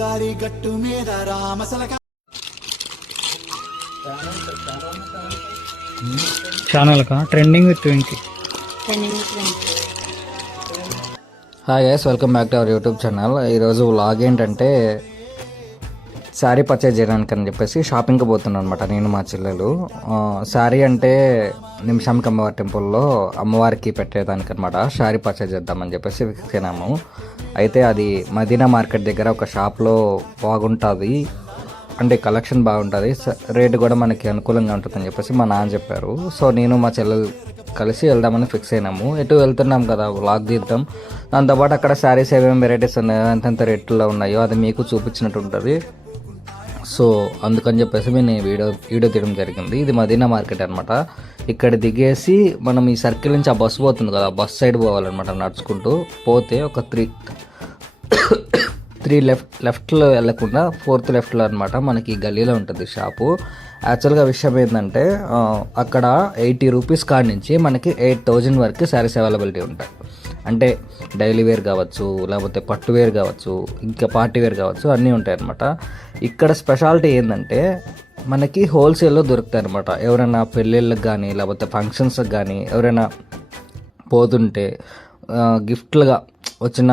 గోదారి గట్టు మీద రామసలక ఛానల్ కా trending with 20. Hi guys, welcome back to our YouTube channel. ఈరోజు వ్లాగ్ ఏంటంటే శారీ పర్చేజ్ చేయడానికి అని చెప్పేసి షాపింగ్కి పోతున్నాను అనమాట నేను మా చెల్లెలు. శారీ అంటే నిమిషాంకి అమ్మవారి టెంపుల్లో అమ్మవారికి పెట్టేదానికి అనమాట శారీ పర్చేజ్ చేద్దామని చెప్పేసి ఫిక్స్ అయినాము. అయితే అది మదీనా మార్కెట్ దగ్గర ఒక షాప్లో బాగుంటుంది, అంటే కలెక్షన్ బాగుంటుంది, రేటు కూడా మనకి అనుకూలంగా ఉంటుందని చెప్పేసి మా నాన్న చెప్పారు. సో నేను మా చెల్లెలు కలిసి వెళ్దామని ఫిక్స్ అయినాము. ఎటు వెళ్తున్నాం కదా వ్లాగ్ తీద్దాం, దాంతోపాటు అక్కడ శారీస్ ఏమేమి వెరైటీస్ ఉన్నాయో ఎంతెంత రేట్లో ఉన్నాయో అది మీకు చూపించినట్టు ఉంటుంది. సో అందుకని చెప్పేసి నేను వీడియో తీయడం జరిగింది. ఇది మదీనా మార్కెట్ అనమాట. ఇక్కడ దిగేసి మనం ఈ సర్కిల్ నుంచి ఆ బస్సు పోతుంది కదా, బస్ సైడ్ పోవాలన్నమాట. నడుచుకుంటూ పోతే ఒక త్రీ లెఫ్ట్లో వెళ్ళకుండా 4th లెఫ్ట్లో అనమాట మనకి గల్లీలో ఉంటుంది షాపు. యాక్చువల్గా విషయం ఏంటంటే అక్కడ 80 రూపీస్ కాడ నుంచి మనకి 8000 వరకు శారీస్ అవైలబిలిటీ ఉంటాయి. అంటే డైలీ వేర్ కావచ్చు, లేకపోతే పట్టు వేర్ కావచ్చు, ఇంకా పార్టీ వేర్ కావచ్చు, అన్నీ ఉంటాయి అన్నమాట. ఇక్కడ స్పెషాలిటీ ఏంటంటే మనకి హోల్సేల్లో దొరుకుతాయి అనమాట. ఎవరైనా పెళ్ళిళ్ళకి కానీ లేకపోతే ఫంక్షన్స్కి కానీ ఎవరైనా పోతుంటే గిఫ్ట్లుగా వచ్చిన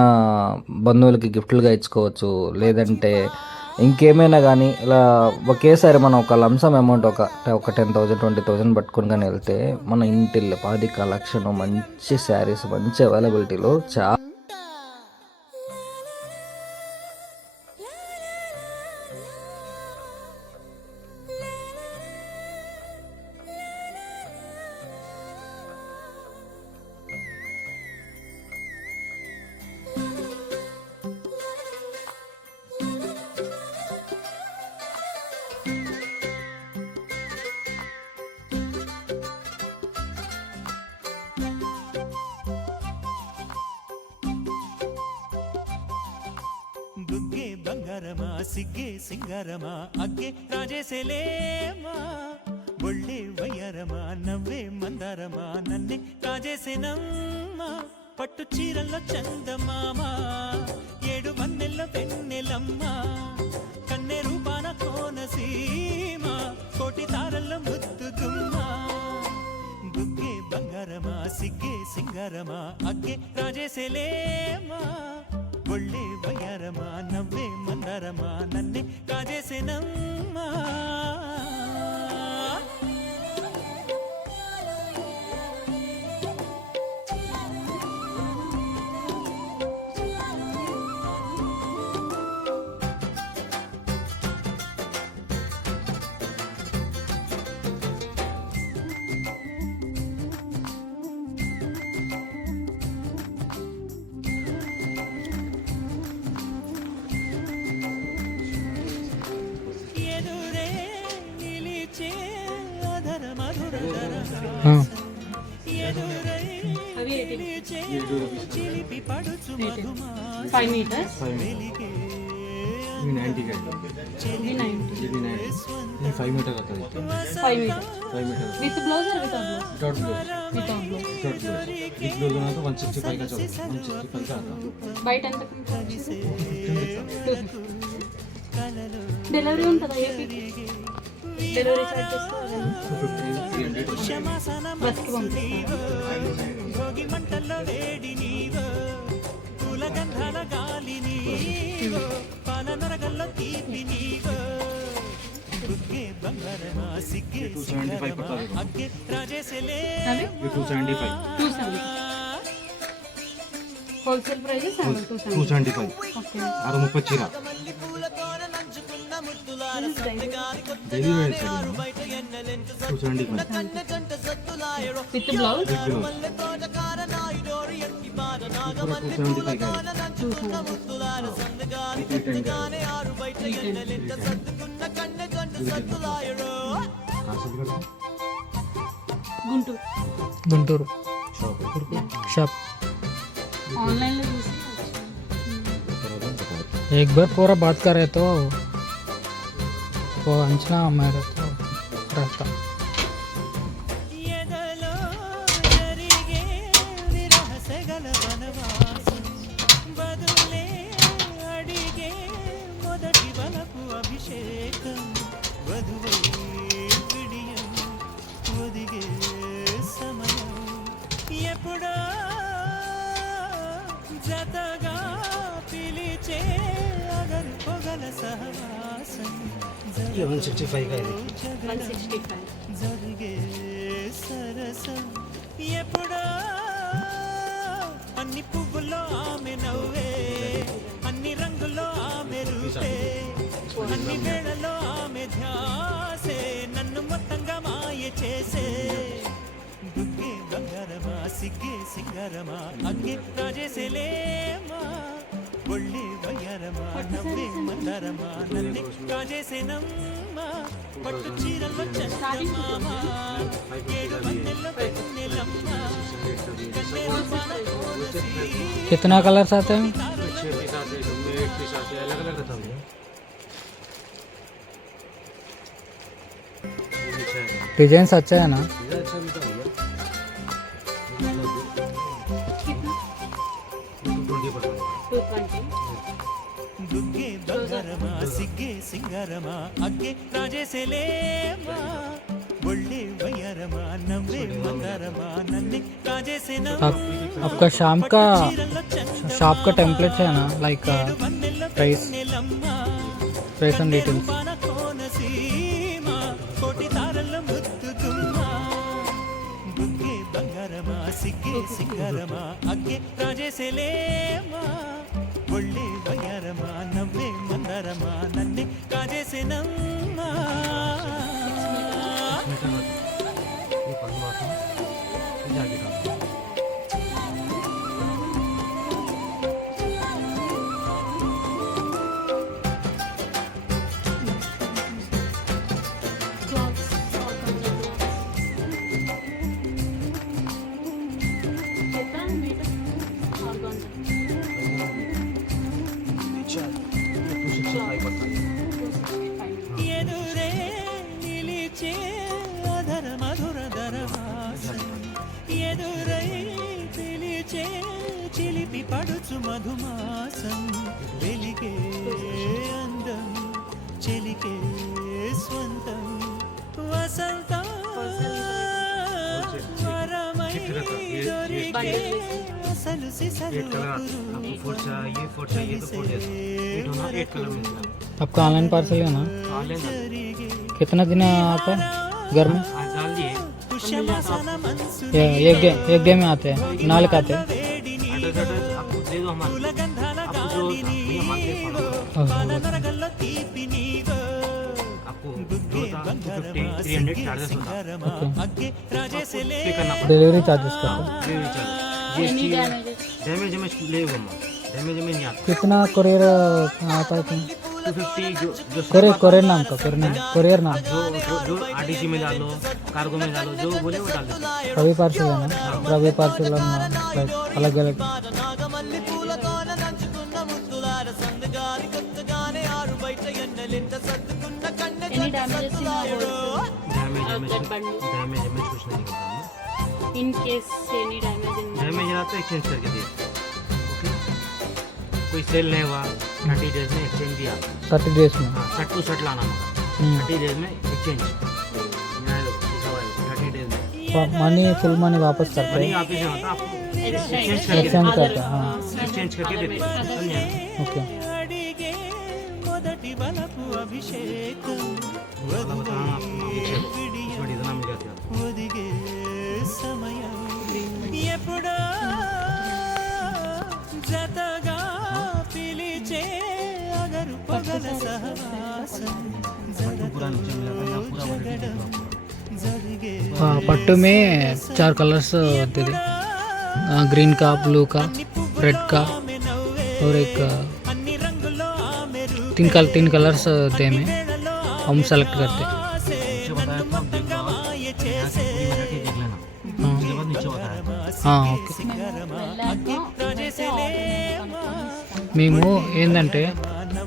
బంధువులకి గిఫ్ట్లుగా ఇచ్చుకోవచ్చు. లేదంటే ఇంకేమైనా కానీ ఇలా ఒకేసారి మనం ఒక లంసమ్ అమౌంట్ ఒక 10,000 20,000 పట్టుకొని కానీ వెళ్తే మన ఇంటిల్లో 10 కలెక్షన్, మంచి శారీస్, మంచి అవైలబిలిటీలో చాలా బుగ్గే బంగారమా సిగ్గే సింగారమా అగ్గే రాజేసేలేమా ఒళ్ళే వయ్యారమా నవ్వే మందారమా నన్నే కాజేసేనమ్మా పట్టు చీరల్లో చందమామా 7 వన్నెల్లో వెన్నెలమ్మా కన్నె రూపాన కోనసీమా కోటి తారల్లో ముద్దుగుమ్మా బుగ్గే బంగారమా సిగ్గే సింగారమా అగ్గే రాజేసేలేమా ఒళ్ళే వయ్యారమా నవ్వే మందారమా నన్నే కాజేసేనమ్మా Five meters. 5 meter అవుతుంది. 5 meters. With blouse or without blouse? Without blouse. Without blouse. With blouse నాకు 165 గా చదువు. 165 గా బయట ఎంత చార్జెస్? 250. డెలివరీ ఉంటుందా? ఏపీకి డెలివరీ చార్జెస్ 250 బస్కి పంపిస్తాను. భోగి మంటల్లో వేడి నీవో పూలగంధాల గాలి నీవో పాల నరగల్లో తీపి నీవో బుగ్గే బంగారమా సిగ్గే సింగారమా అగ్గే రాజేసేలే 275 హోల్సేల్ ప్రైస్ 275. ఓకే. 630 చీర daily wear sari 275 with blouse 275. Guntur shop online में दूसरी एक बार पूरा बात करे तो वो अंचना मेरे तो रहता ఎదలో జరిగే విరహసగల వనవాసం బదులే అడిగే మొద అభిషేకం వధువై విడియం ఒదిగే సమయం ఎప్పుడో జతగా పిలిచే అగరు పొగల సహవాసం 165 165. జరిగే సరసం ఎప్పుడో అన్ని పువ్వుల్లో ఆమె నవ్వే అన్ని రంగుల్లో ఆమె రూపే అన్ని వేళలో ఆమె ధ్యాసే నన్ను మొత్తంగా మాయ చేసే బుగ్గే బంగారమా సిగ్గే సింగారమా అగ్గే రాజేసేలేమా ఒళ్ళే వయ్యారమా నవ్వే మందారమా నన్నే కాజేసేనమ్మా పట్టు చీరల్లో చందమామా ఏడు వన్నెల్లో పెన్నెలమ్మా కన్నేరు పాన కోనసీమ कितना कलर्स आते हैं? 6 पीस आते हैं, 8 पीस आते हैं, अलग अलग रहता है भैया। डिजाइन अच्छा है ना? इधर अच्छा मिलता है भैया। 20%। 220. దుగ్గే బంగారమా సిగ్గే సింగారమా అగ్గే రాజేసేలేమా ఒళ్ళే వయ్యారమా నవ్వే మందారమా నన్నే కాజేసేనమ్మా आपका शाम का शॉप का टेम्पलेट है ना, like price price and details. పాన కోనసీమ కోటి తారల ముద్దుగుమ్మా దుగ్గే బంగారమా సిగ్గే సింగారమా అగ్గే రాజేసేలేమా ఒళ్ళే వయ్యారమా నవ్వే మందారమా నన్నే కాజేసేనమ్మా ये पल्लू आता है, ये जाकेट आता है। Cloths, all kinds of cloths. कितना मीटर? ऑर्गेन्जा. नीचे 265 पड़ता है। 265. ఎదురే నిలిచే అధర మధుర దరవాసం ఎదురై పిలిచే చిలిపి పడుచు మధుమాసం వెలిగే అందం చెలికే స్వంతం వసంతం వరమై దొరికే అసలు సిసలు 8 कलर आते हैं, आपको 4 चाहिए 4 चाहिए तो 4 दे दो। 8 होना 8 कलर मिलता है। आपका ऑनलाइन पार्सल है ना? ऑनलाइन कितना दिन आता है घर में? आज डाल दिए పుష్యమాసన మనసు एक डे में आते हैं, नाले का आते हैं. एड्रेस आपको दे दो हमारे గంధాల आपको जो भैया मार्केट पड़ा పాల నరగల్లో తీపి నీవో आपको जो था 250 300 चार्जेस होता అగ్గే రాజేసేలే पे करना पड़ता डिलीवरी चार्जेस का delivery charge Any GST damages? Damage में ले गया डैमेज में नहीं आता कितना कोरियर आता है तुम? 250 जो कोरियर नाम का कोरियर नाम जो आरटीसी में डालो कार्गो में डालो जो बोले वो डाल देते हैं। रवि पार्सल है ना? रवि पार्सल अलग अलग. Any damages in our wholesale? That bundle. Damage में कुछ नहीं करता In case any damage in damage रहा तो एक्सचेंज करके दे ओके कोई सेल नहीं हुआ 30 डेज में एक्सचेंज दिया 30 डेज में. हाँ शर्ट टू शर्ट लाना मगर 30 डेज में एक्सचेंज 30 डेज में मनी फुल मनी वापस करते मनी हैं. आप ही से होता आपको exchange. एक्सचेंज करते हैं. हाँ एक्सचेंज करके देते हैं समझे ओके. అడిగే మొదటి వలపు అభిషేకం बताना आपको इसमें डिजाइन मिल जाती है ఒదిగే సమయం ఎప్పుడో జతగా పిలిచే అగరు పొగల సహవాసం पूरा नीचे मिला था यहाँ पूरा జగడం జరిగే हाँ पट्टू में 4 कलर्स होते थे, ग्रीन का, ब्लू का, रेड का और एक అన్ని రంగుల్లో ఆమె तीन कलर्स होते हैं में हम सेलेक्ट करते हैं. नीचे बताया था आप देख लो మాయ यहाँ చేసే से पूरी मिला के देख लेना हाँ उसके बाद नीचे बताया हाँ ఓకే. మేము ఏంటంటే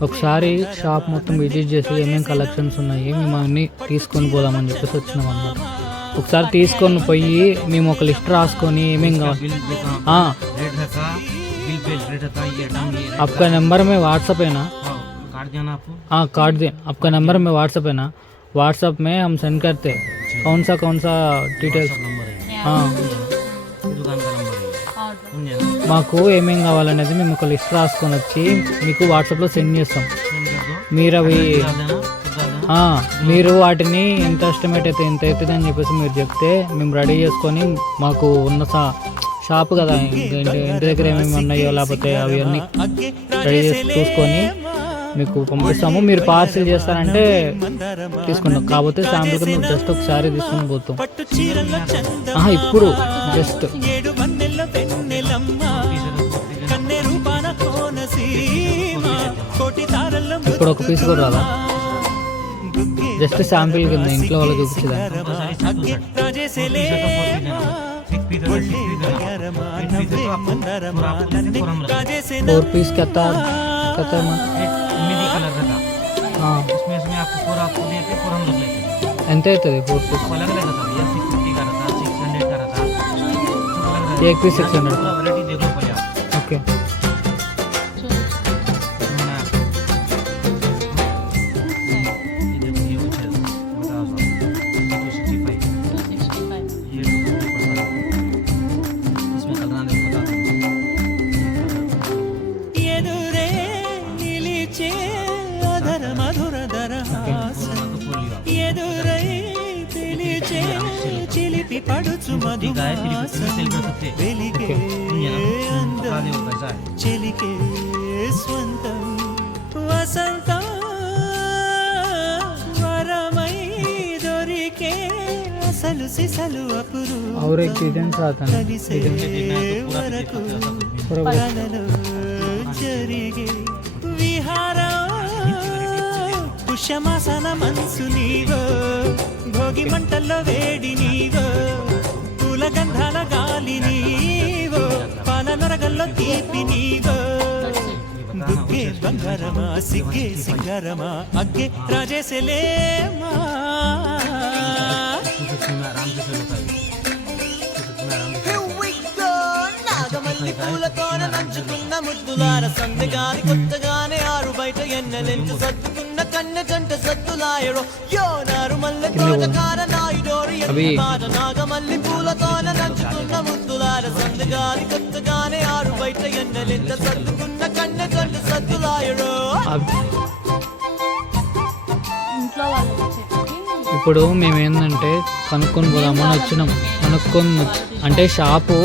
ఒకసారి షాప్ మొత్తం విజిట్ చేసి ఏమేమి కలెక్షన్స్ ఉన్నాయి మేము అన్నీ తీసుకొని పోదామని చెప్పేసి వచ్చినాం అన్నమాట. ఒకసారి తీసుకొని పోయి మేము ఒక లిస్ట్ రాసుకొని ఏమేమి కావాలి. बिल देखा हाँ रेट रहता बिल पे रेट रहता ये आइटम ये आपका नंबर में व्हाट्सअप है ना? हाँ काट देना आपको। हाँ काट दें, आपका नंबर में व्हाट्सअप है ना, व्हाट्सअप में हम सेंड करते हैं कौन सा डिटेल्స్ नंबर है दुकान का नंबर है समझे ना। మాకు ఏమేం కావాలనేది మేము ఒక లిస్ట్ రాసుకొని వచ్చి మీకు వాట్సాప్లో సెండ్ చేస్తాం. सेंड कर दो, మీరు అవి डाल देना, डाल देना। మీరు వాటిని ఎంత ఎస్టిమేట్ అయితే ఎంత అవుతుంది అని చెప్పేసి మీరు చెప్తే మేము రెడీ చేసుకొని మాకు ఉన్న షాప్ కదా ఇంటి దగ్గర ఏమేమి ఉన్నాయో లేకపోతే అవి అన్నీ రెడీ చేసి చూసుకొని మీకు పంపిస్తాము. మీరు పార్సిల్ చేస్తారంటే తీసుకుంటాం, కాకపోతే శాంపుల్గా మేము జస్ట్ ఒకసారి తీసుకొని పోతాం. పట్టు చీరల్లో చందమామ ఇప్పుడు జస్ట్ ఏడు వన్నెల్లో వెన్నెలమ్మ కన్నె రూపాన కోనసీమ కోటి తారల్లో ఇప్పుడు ఒక పీస్ కూడా రాదా, జస్ట్ శాంపిల్ కింద ఇంట్లో వాళ్ళకి చూపించదా. అగ్గి రాజేసేలే एक पीस है, ఒళ్ళే एक వయ్యారమా पीस నవ్వే है, आपको మందరమా पूरा నన్నే पूरा मतलब రాజేసేన 4 पीस कहता है मेहंदी कलर का था हाँ इसमें आपको पूरा आपको देते पूरा हम लोग लेते ఎంత అవుతుంది 4 पीस? अलग अलग था भैया 650 का रहता 600 का रहता सब अलग अलग एक पीस 600 पूरा वैरायटी देख लो पहले आप ओके. ये देखो ये कुछ है बताओ 265 ये 250 इसमें कलर देखो बता ఎదురే నిలిచే అధర మధుర దరహాసం ఎదురై పిలిచే చిలిపి పడుచు మధుమాసం వెలిగే అందం చెలికే స్వంతం వసంతం వరమై దొరికే అసలు సిసలు और एक डिजाइन आता है కలిసే వరకు కలలో జరిగే విహారం పుష్యమాసన మనసు నీవో భోగి మంటల్లో వేడి నీవో పూల గంధాల గాలి నీవో పాల నొరగల్లో తీపి నీవో బుగ్గే బంగారమా సిగ్గే సింగారమా అగ్గే రాజేసేలేమా నాగమల్లి పూలతోన నంచుకున్న ముద్దులార సందగాని కొత్తగానే ఆరు బయట ఎన్నెలెంచు సర్దుకున్న కన్నె జంట సద్దులాయడో యో నారు మల్లె తోటకార నాయుడోరి ఎన్నెపాట నాగమల్లి పూలతోన నంచుకున్న ముద్దులార సందగాని కొత్తగానే ఆరు బయట ఎన్నెలెంచు సర్దుకున్న కన్నె జంట సద్దులాయడో ఇంట్లో వాళ్ళకి చెప్పి ఇప్పుడు మేము ఏంటంటే కనుక్కొని పోదామని వచ్చినాం. అంటే షాపు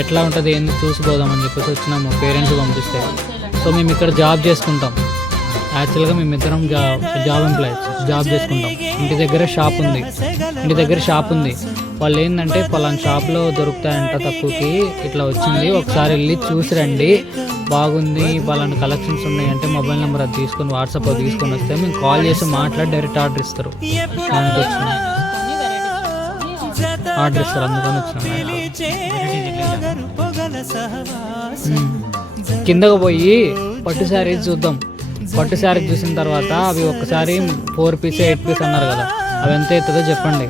ఎట్లా ఉంటుంది ఏంది చూసిపోదామని చెప్పేసి వచ్చినాము పేరెంట్స్ పంపిస్తే. సో మేము ఇక్కడ జాబ్ చేసుకుంటాం, యాక్చువల్గా మేమిద్దరం జాబ్ ఎంప్లాయీస్ జాబ్ చేసుకుంటాం. ఇంటి దగ్గర షాప్ ఉంది. వాళ్ళు ఏంటంటే పలానా షాప్లో దొరుకుతాయంట తక్కువకి, ఇట్లా వచ్చింది ఒకసారి వెళ్ళి చూసి రండి బాగుంది పలానా కలెక్షన్స్ ఉన్నాయి అంటే మొబైల్ నెంబర్ అది తీసుకొని వాట్సాప్లో తీసుకొని వస్తే మేము కాల్ చేసి మాట్లాడి డైరెక్ట్ ఆర్డర్ ఇస్తారు. దానికి వచ్చినాం ఆర్డర్ ఇస్తారు, అందుకని వచ్చినాం. కిందకు పోయి పట్టు శారీ చూద్దాం. పట్టు శారీ చూసిన తర్వాత అవి ఒక్కసారి 4 పీస్ 8 పీస్ అన్నారు కదా, అవి ఎంత అవుతుందో చెప్పండి.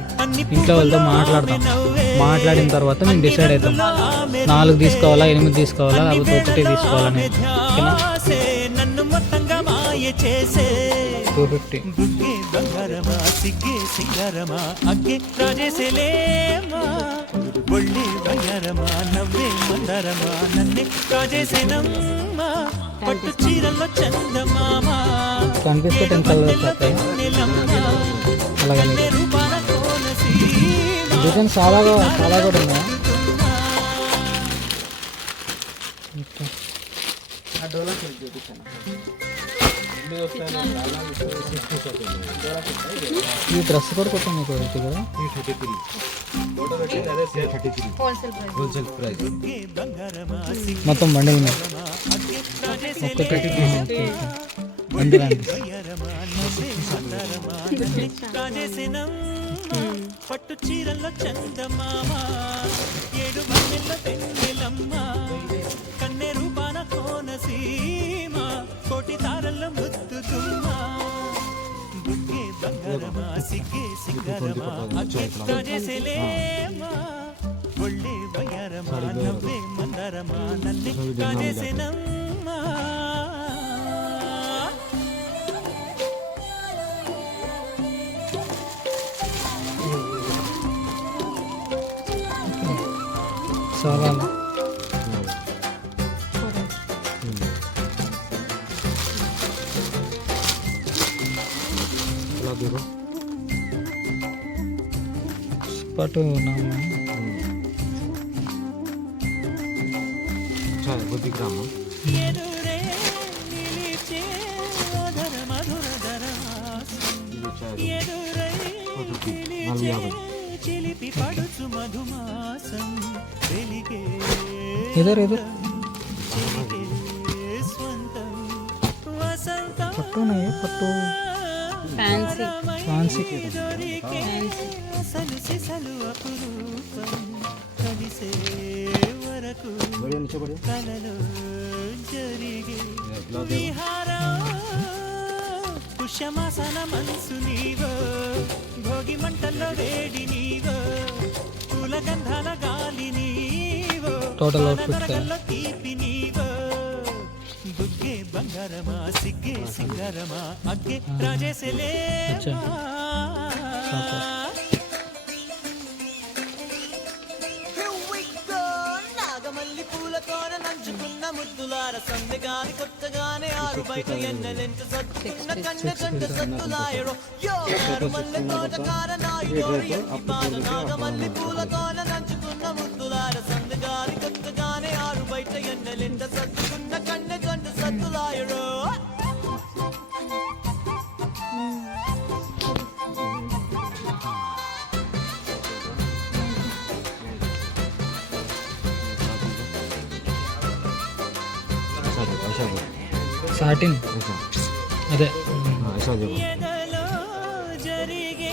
ఇంట్లో వాళ్ళతో మాట్లాడిన తర్వాత మేము డిసైడ్ అవుతాం 4 తీసుకోవాలా 8 తీసుకోవాలా లేకపోతే 1 తీసుకోవాలని. ఓకేనా? నన్ను మొత్తంగా మాయ చేసే 250. బుగ్గే బంగారమా సిగ్గే సింగారమా అగ్గే రాజేసేలేమా ఒళ్ళే బంగారమా నవ్వే మందారమా నన్నే రాజేసేనమ్మా పట్టు చీరల్లో చందమామ కనిపిస్తే 10 కలర్స్ వస్తాయి. అలాగే రూపాన కోనసీమ డిజైన్ చాలా కూడా ఉన్నాయా? ఈ డ్రెస్ కూడా కొట్టాను మీకు కదా మొత్తం బండిల్ మీద ఒక్కటి పట్టు చీరల్లో చందమామ ఏడు వన్నెల్లో పెన్నెలమ్మ కన్నె రూపాన కోనసీమ కోటి తారల్లో ముద్దుతుమ్మ బుగ్గే బంగారమా సిగ్గే సింగారమా అగ్గే రాజేసేలేమా ఒళ్ళే వయ్యారమా నవ్వే మందారమా నన్నే రాజేసేనమ్మా సవాలా ఎలా దూరం పట్టు నామ చాలా కొద్ది గ్రామం ఎదురే నిలిచే అధర మధుర దరహాసం ఇది చాలా ఎదురై కొద్ది నిలిచే 450 చిలిపి పడుచు మధుమాసం వెలిగే ఎదురు చిలికే స్వంతం వసంతం పట్టునే పట్టు ఫ్యాన్సీ ఫ్యాన్సీ దొరికే అసలు సిసలు అపురూపం కలిసే వరకు బడియా నిచే బడియా కలలో జరిగే విహారం పుష్యమాసన మనసు నీవో భోగి మంటల్లో వేడి నీవో పూల గంధాల గాలి నీవో Total outfit, నరగల్లో తీపి నీవో బుగ్గే బంగారమా సిగ్గే సింగారమా అగ్గే రాజేసెలే అచ్చా. Here we go. నాగమల్లి పూలతోన నంచుకున్న ముద్దులార సందెగాని కొత్తగానే ఆరు బయట ఎన్నెలెంట సత్తుకున్న కన్నె కంట సత్తులాయరో యో మల్లె తోటకార నాయుడోరి ఎత్తి పాద నాగమల్లి పూలతోన నంచుకున్న ముద్దులార సందెగాని కొత్తగానే ఆరు బయట ఎన్నెలెంట సత్తుకున్న కన్నె కంట సత్తులాయరో ऐसा दे సాటిన్ ऐसा అదే ऐसा दे ఎదలో జరిగే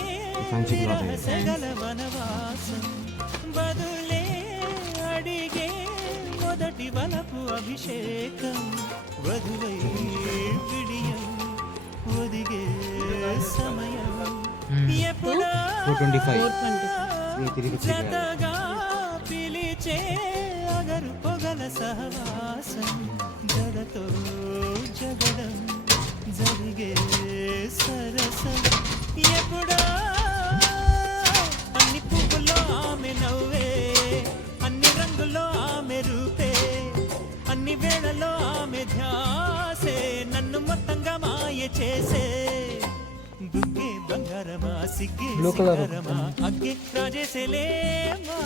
ఫ్యాన్సీ క్లాత్ సగల వనవాసం బదులే అడిగే మొదటి వలపు అభిషేకం వధువై విడియం ఒదిగే సమయం ఎప్పుడో 425 ये तेरी बच्ची का జతగా పిలిచే అగరు పొగల సహవాసం జడతో జగడం జరిగే సరసం ఎప్పుడో అన్ని పువ్వుల్లో ఆమె నవ్వే అన్ని రంగుల్లో ఆమె రూపే అన్ని వేళల్లో ఆమె ధ్యాసే నన్ను మొత్తంగా మాయ చేసే బుగ్గే బంగారమా సిగ్గే Blue colour. సింగారమా అగ్గే రాజేసేలేమా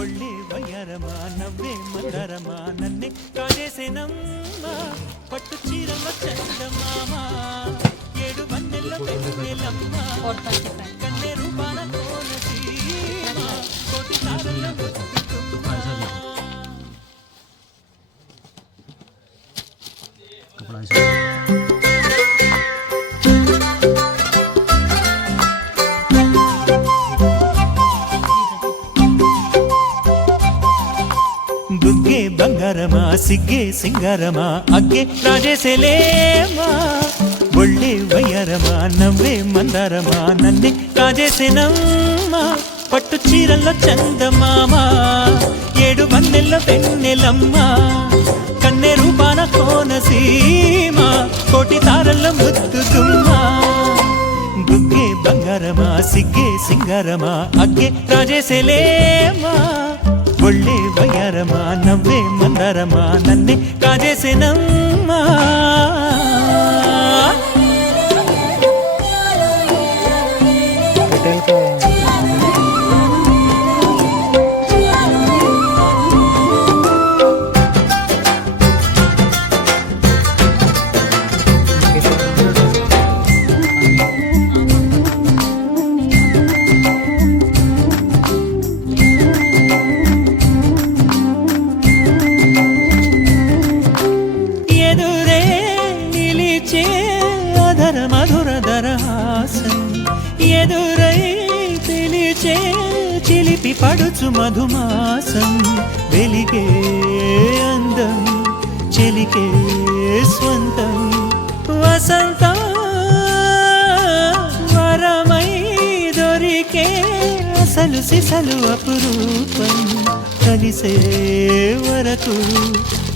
ఒళ్ళే వయ్యారమా నవ్వే మందరమా నన్నే కాజేసేనమ్మా పట్టు చీరలో చందమామా ఏడు వన్నెల్లో పెన్నెలమ్మా 425 కన్నె రూపాన కోనసీమ కోటి తారల్లో ముత్తుకుమ్మా బుగ్గే బంగారమా సిగ్గే సింగారమా అగ్గే రాజేసేలేమా ఒళ్ళే వయ్యారమా నవ్వే మందారమా నన్నే కాజేసేనమ్మా పట్టు చీరల్లో చందమామా ఏడు వన్నెల్లో పెన్నెలమ్మా కన్నె రూపాన కోనసీమ కోటి తారల్లో ముద్దుకుమ్మా బుగ్గే బంగారమా సిగ్గే సింగారమా అగ్గే రాజేసేలేమా ఒళ్ళే వయ్యారమా నవ్వే మందారమా నన్నే కాజేసేనమ్మా रिटेल का ఎదురే నిలిచే అధర మధుర దరహాసం ఎదురై పిలిచే చిలిపి పడుచు మధుమాసం వెలిగే అందం చెలికే స్వంతం వసంతం వరమై దొరికే అసలు సిసలు అపురూపం కలిసే వరకు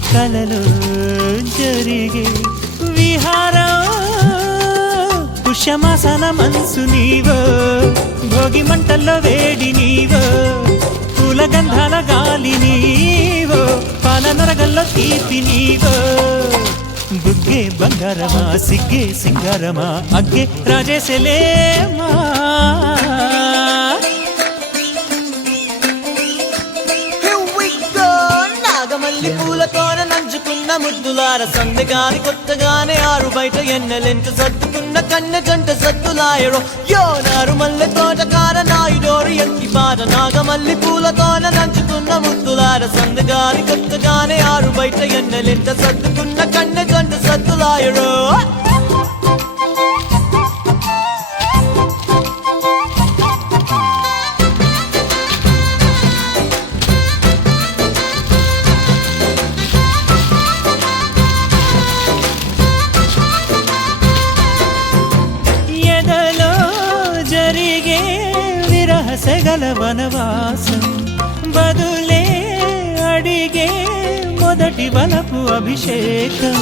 కలలో జరిగే విహారం పుష్యమాసన మనసు నీవో భోగి మంటల్లో వేడి నీవో పూల గంధాల గాలి నీవో పాల నరగల్లో తీపి నీవో బుగ్గే బంగారమా సిగ్గే సింగారమా అగ్గే రాజేశలేమా నాగమల్లి పూలతోన నంచుకున్న ముద్దులార సందగాని కొత్తగానే ఆరు బయట ఎన్నెలెంట సర్దుకున్న కన్నె జంట సద్దులాయడో యో నారు మల్లె తోటకార నాయుడోరు ఎంకి పాట నాగమల్లి పూలతోన నంచుకున్న ముద్దులార సందగాని కొత్తగానే ఆరు బయట ఎన్నెలెంట సర్దుకున్న కన్నె జంట సద్దులాయడో సెగల వనవాసం బదులే అడిగే మొదటి వలపు అభిషేకం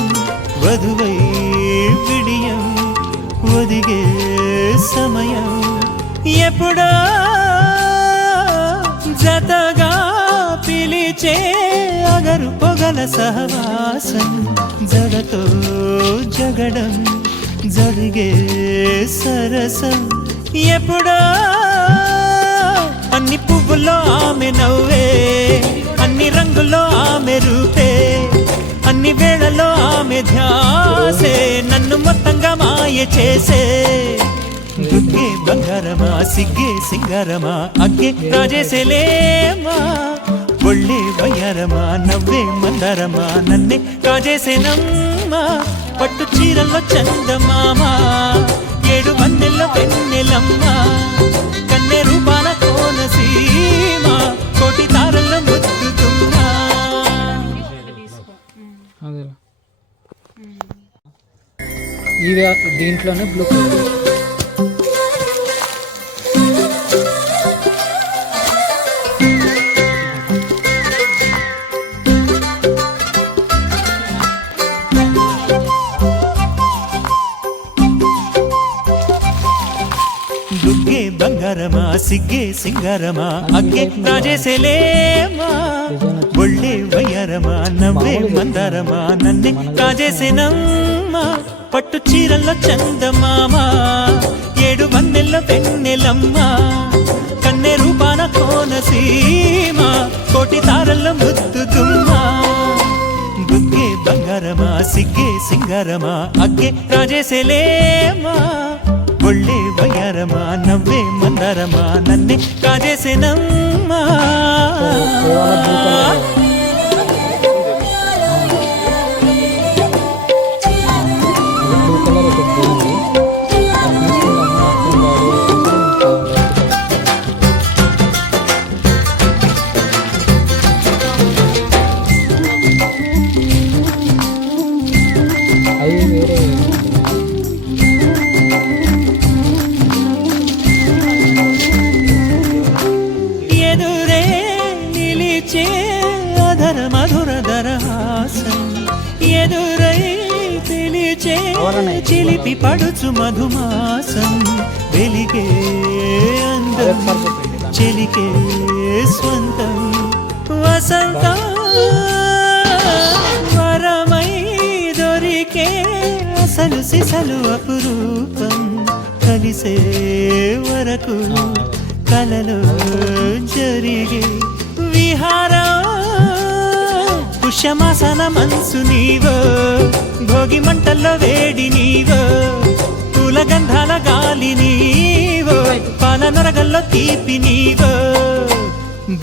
వధువై విడియం ఒదిగే సమయం ఎప్పుడో జతగా పిలిచే అగరు పొగల సహవాసం జగతో జగడం జరిగే సరసం ఎప్పుడో అన్ని పువ్వుల్లో ఆమె నవ్వే అన్ని రంగుల్లో ఆమె రూపే అన్ని వేళలో ఆమె ధ్యాసే నన్ను మొత్తంగా మాయ చేసే బుగ్గే బంగారమా సిగ్గే సింగారమా అగ్గే రాజేసేలేమా ఒళ్ళే వయ్యారమా నవ్వే మందారమా నన్నే కాజేసేనమ్మా పట్టు చీరల్లో చందమామా 7 వన్నెల్లో వెన్నెలమ్మా కన్నె రూపాన కోనసీమ కోటి తారల్లో ముద్దుతున్నా అదేలా ఇవి దీంట్లోనే బ్లూ కలర్ బుగ్గే బంగారమా సిగ్గే సింగారమా అగ్గే రాజేసేలేమా ఒళ్ళే వయ్యారమా నవ్వే మందారమా నన్నే కాజేసేనమ్మా పట్టు చీరల్లో చందమామా 7 వన్నెల్లో వెన్నెలమ్మా కన్నె రూపాన కోనసీమ కోటి తారల్లో ముద్దుతుమ్మా బుగ్గే బంగారమా సిగ్గే సింగారమా అగ్గే రాజేసేలేమా ఒళ్ళే వయ్యారమా నవ్వే మందారమా నన్నే కాజేసేనమ్మా అవి వేరే ఎదురే నిలిచే అధర మధుర దరహాసం ఎదురై పిలిచే చిలిపి పడుచు మధుమాసం వెలిగే అందం చెలికే స్వంతం వసంతం వరమై దొరికే అసలు సిసలు అపురూపం కలిసే వరకు కలలో జరిగే విహారం పుష్యమాసన మనసు నీవో భోగి మంటల్లో వేడి నీవో పూల గంధాల గాలి నీవో పాల నరగల్లో తీపి నీవో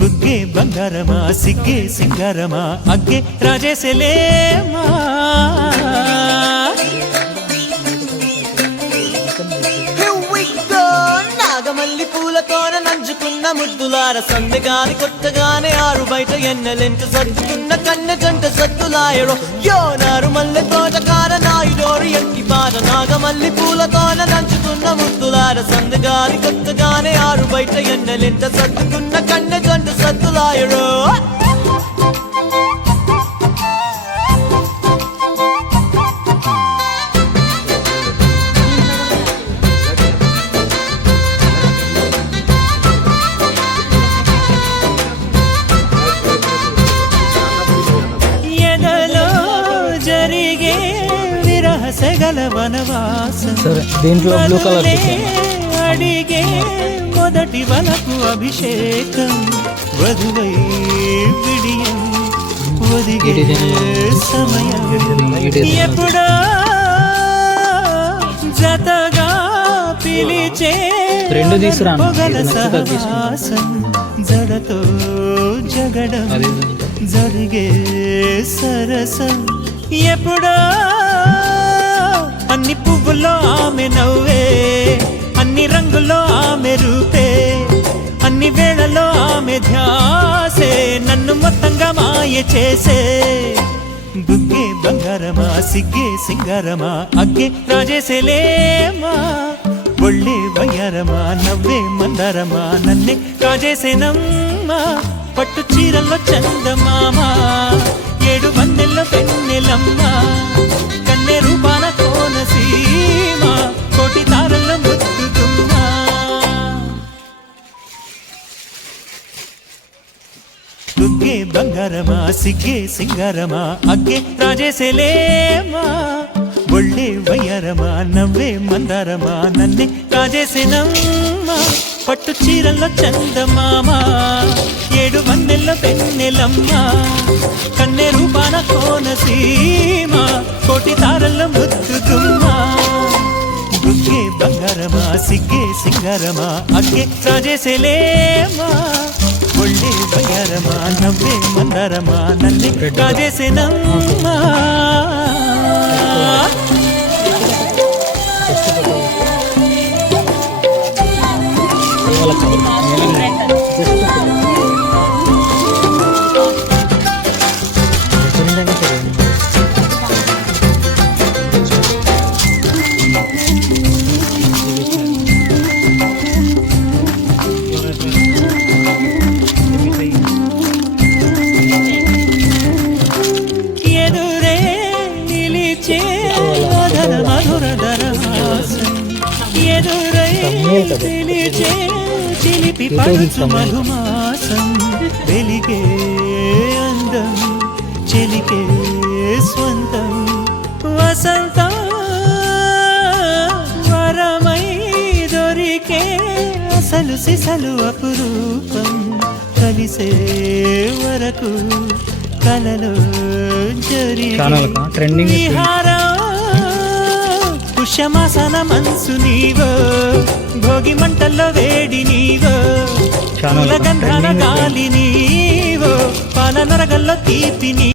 బుగ్గే బంగారమా సిగ్గే సింగారమా అగ్గే రాజేసేలేమా నాగమల్లి పూలతోన నంచుకున్న ముద్దులార సందగాని కొత్తగానే ఆరు బయట ఎన్నెలెంట సర్దుకున్న కన్నె జంట సద్దులాయడో యో నారు మల్లె తోటకార నాయుడోరు ఎంకి పాట నాగమల్లి పూలతోన నంచుకున్న ముద్దులార సందగాని కొత్తగానే ఆరు బయట ఎన్నెలెంట సర్దుకున్న కన్నె జంట సద్దులాయడో వనవాసం సరే దీంట్లో బ్లూ కలర్ వదులే అడిగే మొదటి వలకు అభిషేకం వధువై విడియం ఒదిగే సమయం ఎప్పుడో జతగా పిలిచే రెండు తీసుకురాను. పొగల ఇది నచ్చుతుంది తీసుకుంటా. సహవాసం జడతో జగడం అది జరిగే సరసం ఎప్పుడో అన్ని పువ్వుల్లో ఆమె నవ్వే అన్ని రంగుల్లో ఆమె రూపే అన్ని వేళలో ఆమె ధ్యాసే నన్ను మొత్తంగా మాయ చేసే బుగ్గే బంగారమా సిగ్గే సింగారమా అగ్గే రాజేసేలేమా ఒళ్ళే వయ్యారమా నవ్వే మందారమా నన్నే కాజేసేనమ్మా పట్టు చీరల్లో చందమామా 7 వందెల్లో పెన్నెలమ్మా కన్నె రూపాన కోనసీమ కోటి తారల్లో ముద్దుతుమ్మా దుగ్గే బంగారమా సిగ్గే సింగారమా అగ్గే రాజేసేలేమా ఒళ్ళే వయ్యారమా నవ్వే మందారమా నన్నే కాజేసేనమ్మా పట్టు చీరల్లో చందమామా 7 వందెల్లో పెన్నెలమ్మా కన్నె రూపాన కోనసీమ కోటి తారల్లో ముద్దుతుమ్మా బుగ్గే బంగారమా సిగ్గే సింగారమా అగ్గే రాజేసేలేమా ఒళ్ళే వయ్యారమా నవ్వే మందారమా నన్నే కాజేసేనమ్మా ఎదురే నిలిచే మధుర మధుర దరహాసం ఎదురై నిలిచే చిలిపి పడుచు మధుమాసం వెలిగే అందం చెలికే స్వంతం వసంతం వరమై దొరికే అసలు సిసలు అపురూపం కలిసే వరకు కలలో ఛానల్ ట్రెండింగ్ పుష్యమాసన మనసు నీవో భోగి మంటల్లో వేడి నీవో ఛానల్ గంధాల గాలి నీవో పాల నరగల్లో తీపి నీ